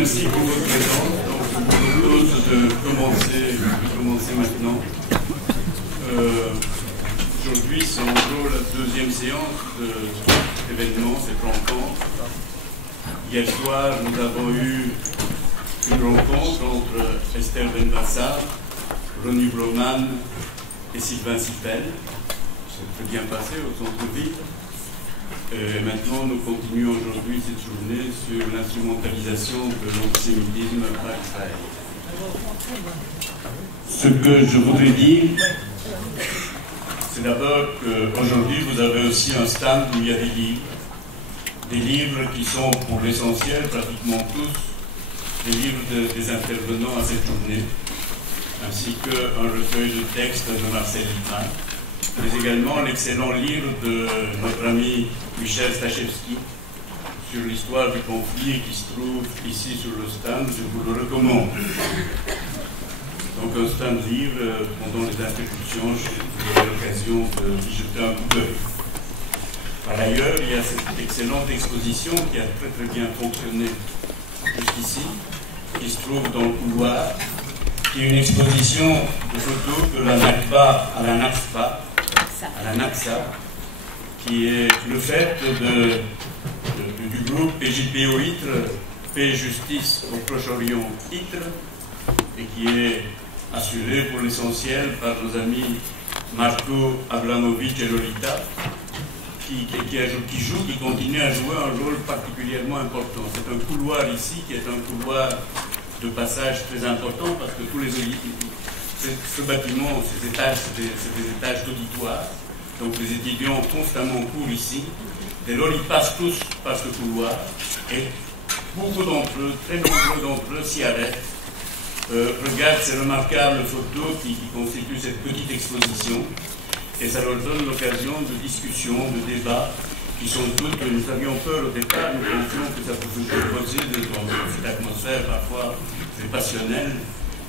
Merci pour votre présence. Donc, je vous propose de commencer maintenant. Aujourd'hui, c'est en gros la deuxième séance de cet événement, cette rencontre. Hier soir, nous avons eu une rencontre entre Esther Benbassar, Ronnie Broman et Sylvain Sipel. C'est très bien passé au centre-ville. Et maintenant, nous continuons aujourd'hui cette journée sur l'instrumentalisation de l'antisémitisme par Israël. Ce que je voudrais dire, c'est d'abord qu'aujourd'hui, vous avez aussi un stand où il y a des livres qui sont pour l'essentiel, pratiquement tous, des livres des intervenants à cette journée, ainsi qu'un recueil de textes de Marcel Lippmann, mais également l'excellent livre de notre ami Michel Stachewski sur l'histoire du conflit qui se trouve ici sur le stand. Je vous le recommande. Donc un stand livre, pendant les interruptions, vous aurez l'occasion d'y jeter un coup d'œil. Par ailleurs, il y a cette excellente exposition qui a très très bien fonctionné jusqu'ici, qui se trouve dans le couloir, qui est une exposition de photos de la Nakba à la Naksa, qui est le fait du groupe PJPO ITRE, Paix et Justice au Proche-Orient ITRE, et qui est assuré pour l'essentiel par nos amis Marco Abramovic et Lolita, qui continuent à jouer un rôle particulièrement important. C'est un couloir ici qui est un couloir de passage très important parce que tous les ce bâtiment, ces étages, c'est des étages d'auditoire. Donc les étudiants constamment courent ici. Dès lors, ils passent tous par ce couloir et beaucoup d'entre eux, très nombreux d'entre eux, s'y arrêtent, regardent ces remarquables photos qui constituent cette petite exposition et ça leur donne l'occasion de discussions, de débats qui sont toutes, nous avions peur au départ, nous pensions que ça pouvait poser dans cette atmosphère parfois très passionnelle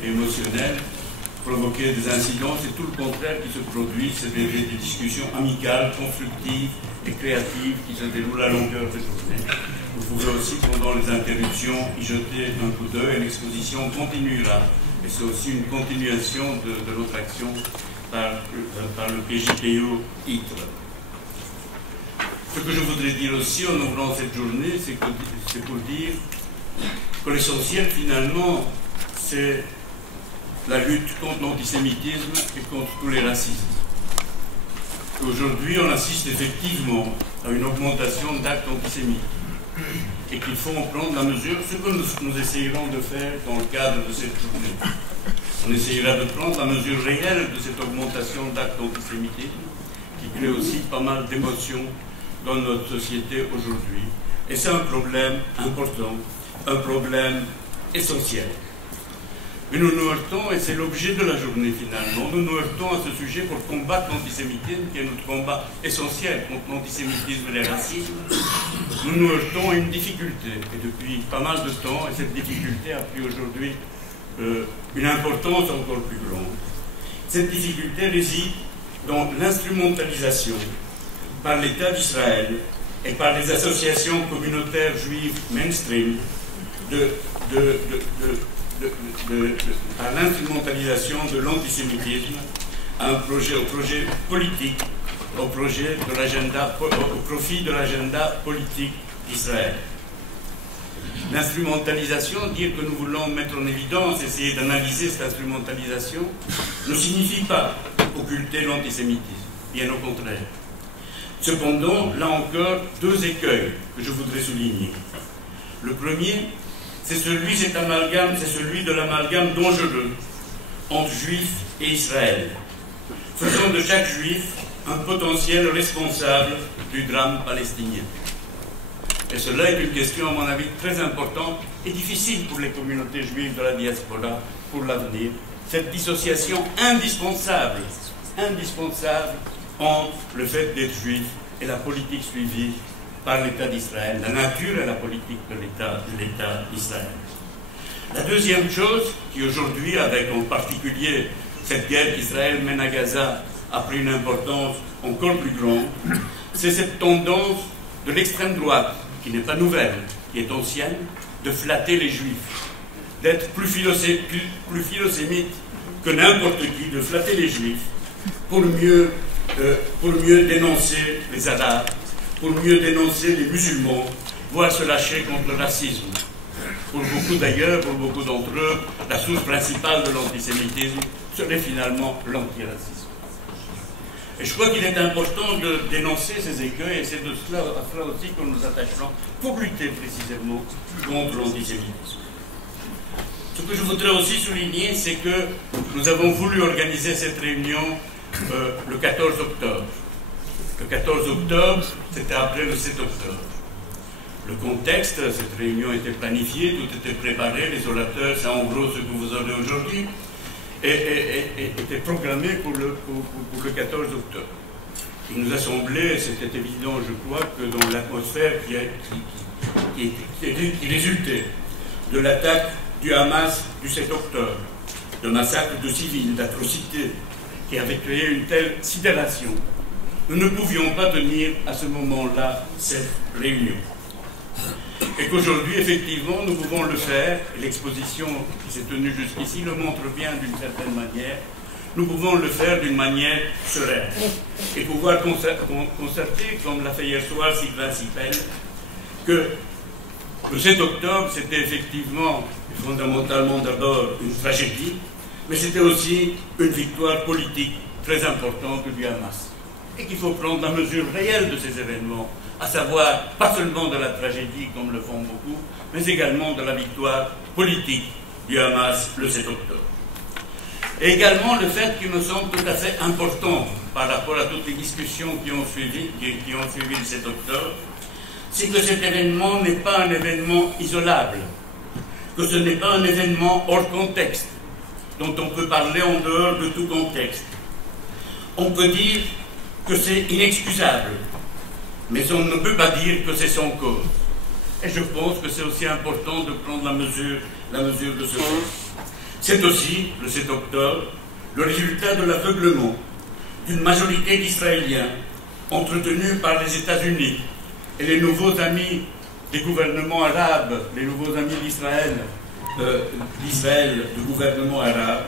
et émotionnelle, provoquer des incidents. C'est tout le contraire qui se produit, c'est des discussions amicales, constructives et créatives qui se déroulent à longueur de journée. Vous pouvez aussi, pendant les interruptions, y jeter un coup d'œil et l'exposition continue là. Et c'est aussi une continuation de notre action par le PJPO ITRE. Ce que je voudrais dire aussi en ouvrant cette journée, c'est pour dire que l'essentiel finalement, c'est la lutte contre l'antisémitisme et contre tous les racismes. Aujourd'hui, on assiste effectivement à une augmentation d'actes antisémites et qu'il faut en prendre la mesure, ce que nous essayerons de faire dans le cadre de cette journée. On essayera de prendre la mesure réelle de cette augmentation d'actes d'antisémitisme qui crée aussi pas mal d'émotions dans notre société aujourd'hui. Et c'est un problème important, un problème essentiel. Mais nous nous heurtons, et c'est l'objet de la journée finalement, nous nous heurtons à ce sujet pour combattre l'antisémitisme, qui est notre combat essentiel contre l'antisémitisme et les racismes. Nous nous heurtons à une difficulté, et depuis pas mal de temps, et cette difficulté a pris aujourd'hui une importance encore plus grande. Cette difficulté réside dans l'instrumentalisation par l'État d'Israël et par les associations communautaires juives mainstream par l'instrumentalisation de l'antisémitisme au projet politique, au profit de l'agenda politique d'Israël. L'instrumentalisation, dire que nous voulons mettre en évidence, essayer d'analyser cette instrumentalisation, ne signifie pas occulter l'antisémitisme, bien au contraire. Cependant, là encore, deux écueils que je voudrais souligner. Le premier, c'est celui de l'amalgame dangereux entre juifs et Israël, faisant de chaque juif un potentiel responsable du drame palestinien. Et cela est une question, à mon avis, très importante et difficile pour les communautés juives de la diaspora pour l'avenir. Cette dissociation indispensable entre le fait d'être juif et la politique suivie par l'État d'Israël, la nature et la politique de l'État d'Israël. La deuxième chose, qui aujourd'hui, avec en particulier cette guerre qu'Israël mène à Gaza, a pris une importance encore plus grande, c'est cette tendance de l'extrême droite, qui n'est pas nouvelle, qui est ancienne, de flatter les juifs, d'être plus philosémite que n'importe qui, de flatter les juifs pour mieux dénoncer les arabes, pour mieux dénoncer les musulmans, voire se lâcher contre le racisme. Pour beaucoup d'ailleurs, pour beaucoup d'entre eux, la source principale de l'antisémitisme serait finalement l'antiracisme. Et je crois qu'il est important de dénoncer ces écueils, et c'est de cela, à cela aussi que nous nous attachons pour lutter précisément contre l'antisémitisme. Ce que je voudrais aussi souligner, c'est que nous avons voulu organiser cette réunion le 14 octobre. Le 14 octobre, c'était après le 7 octobre. Le contexte, cette réunion était planifiée, tout était préparé, les orateurs, c'est en gros ce que vous aurez aujourd'hui, était programmé pour le 14 octobre. Il nous a semblé, c'était évident, je crois, que dans l'atmosphère qui résultait de l'attaque du Hamas du 7 octobre, de massacres de civils, d'atrocités, qui avaient créé une telle sidération, nous ne pouvions pas tenir à ce moment-là cette réunion. Et qu'aujourd'hui, effectivement, nous pouvons le faire, et l'exposition qui s'est tenue jusqu'ici le montre bien d'une certaine manière, nous pouvons le faire d'une manière sereine et pouvoir constater, comme l'a fait hier soir Sylvain Sipel, que le 7 octobre, c'était effectivement, fondamentalement d'abord, une tragédie, mais c'était aussi une victoire politique très importante du Hamas. Et qu'il faut prendre la mesure réelle de ces événements, à savoir pas seulement de la tragédie comme le font beaucoup, mais également de la victoire politique du Hamas le 7 octobre. Et également le fait qui me semble tout à fait important par rapport à toutes les discussions qui ont suivi le 7 octobre, c'est que cet événement n'est pas un événement isolable, que ce n'est pas un événement hors contexte, dont on peut parler en dehors de tout contexte. On peut dire que c'est inexcusable, mais on ne peut pas dire que c'est sans cause. Et je pense que c'est aussi important de prendre la mesure de ce fait. C'est aussi, le 7 octobre, le résultat de l'aveuglement d'une majorité d'Israéliens entretenus par les États-Unis et les nouveaux amis des gouvernements arabes, les nouveaux amis d'Israël, du gouvernement arabe,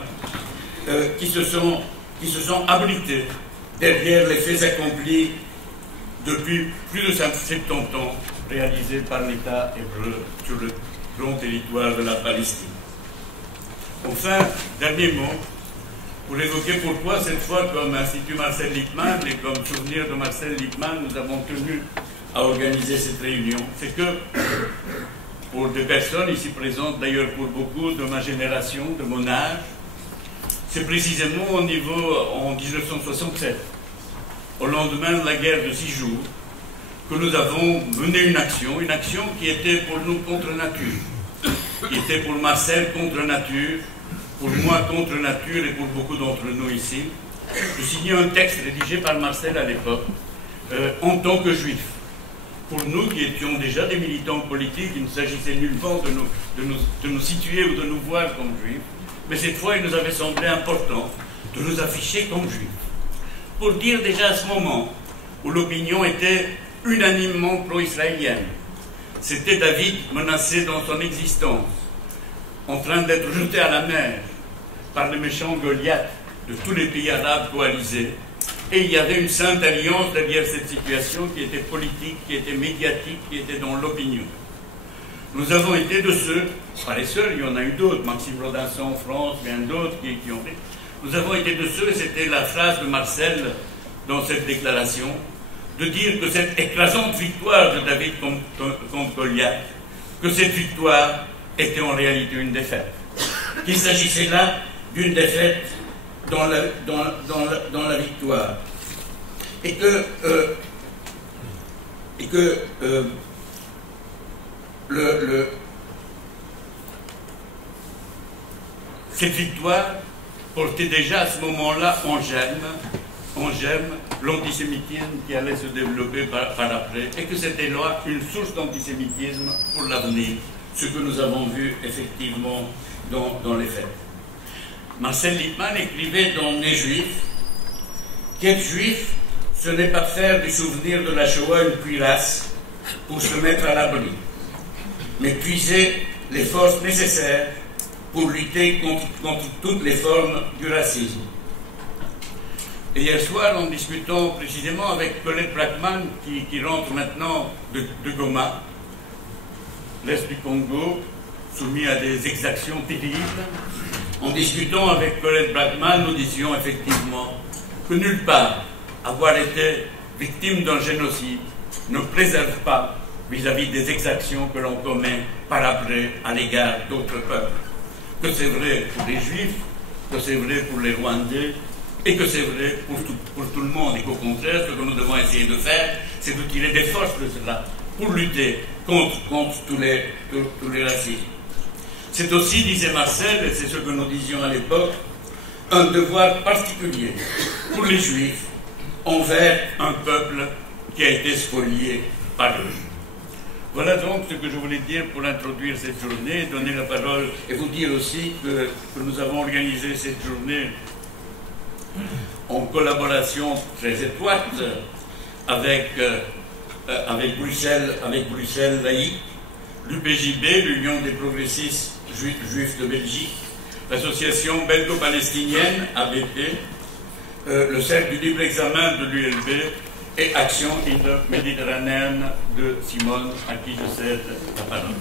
qui se sont abrités derrière les faits accomplis depuis plus de 70 ans réalisés par l'État hébreu sur le grand territoire de la Palestine. Enfin, dernier mot, pour évoquer pourquoi cette fois, comme Institut Marcel Lippmann et comme souvenir de Marcel Lippmann, nous avons tenu à organiser cette réunion. C'est que, pour des personnes ici présentes, d'ailleurs pour beaucoup de ma génération, de mon âge, c'est précisément au niveau, en 1967, au lendemain de la guerre de 6 jours, que nous avons mené une action qui était pour nous contre nature, qui était pour Marcel contre nature, pour moi contre nature et pour beaucoup d'entre nous ici, de signer un texte rédigé par Marcel à l'époque, en tant que juif. Pour nous qui étions déjà des militants politiques, il ne s'agissait nullement de nous situer ou de nous voir comme juifs, mais cette fois il nous avait semblé important de nous afficher comme juifs. Pour dire déjà à ce moment où l'opinion était unanimement pro-israélienne, c'était David menacé dans son existence, en train d'être jeté à la mer par le méchant Goliath de tous les pays arabes coalisés. Et il y avait une sainte alliance derrière cette situation qui était politique, qui était médiatique, qui était dans l'opinion. Nous avons été de ceux, pas les seuls, il y en a eu d'autres, Maxime Rodinson en France, bien d'autres qui ont fait. Nous avons été de ceux, et c'était la phrase de Marcel dans cette déclaration, de dire que cette écrasante victoire de David contre Goliath, que cette victoire était en réalité une défaite. Qu'il s'agissait là d'une défaite dans la victoire. Et que cette victoire portait déjà à ce moment-là en germe l'antisémitisme qui allait se développer par après, et que c'était là une source d'antisémitisme pour l'avenir, ce que nous avons vu effectivement dans les faits. Marcel Lippmann écrivait dans Les Juifs qu'être juif, ce n'est pas faire du souvenir de la Shoah une cuirasse pour se mettre à l'abri. mais puiser les forces nécessaires pour lutter contre toutes les formes du racisme. Et hier soir, en discutant précisément avec Colette Blackman, qui rentre maintenant de Goma, l'Est du Congo, soumis à des exactions terribles, en discutant avec Colette Blackman, nous disions effectivement que nulle part avoir été victime d'un génocide ne préserve pas vis-à-vis des exactions que l'on commet par après à l'égard d'autres peuples. Que c'est vrai pour les Juifs, que c'est vrai pour les Rwandais, et que c'est vrai pour tout le monde, et qu'au contraire, ce que nous devons essayer de faire, c'est de tirer des forces de cela, pour lutter contre tous les racismes. C'est aussi, disait Marcel, et c'est ce que nous disions à l'époque, un devoir particulier pour les Juifs envers un peuple qui a été spolié par eux. Voilà donc ce que je voulais dire pour introduire cette journée, donner la parole et vous dire aussi que nous avons organisé cette journée en collaboration très étroite avec Bruxelles laïque, l'UPJB, l'Union des progressistes juifs de Belgique, l'association belgo-palestinienne ABP, le cercle du libre examen de l'ULB et Action interméditerranéenne de Simone, à qui je cède la parole.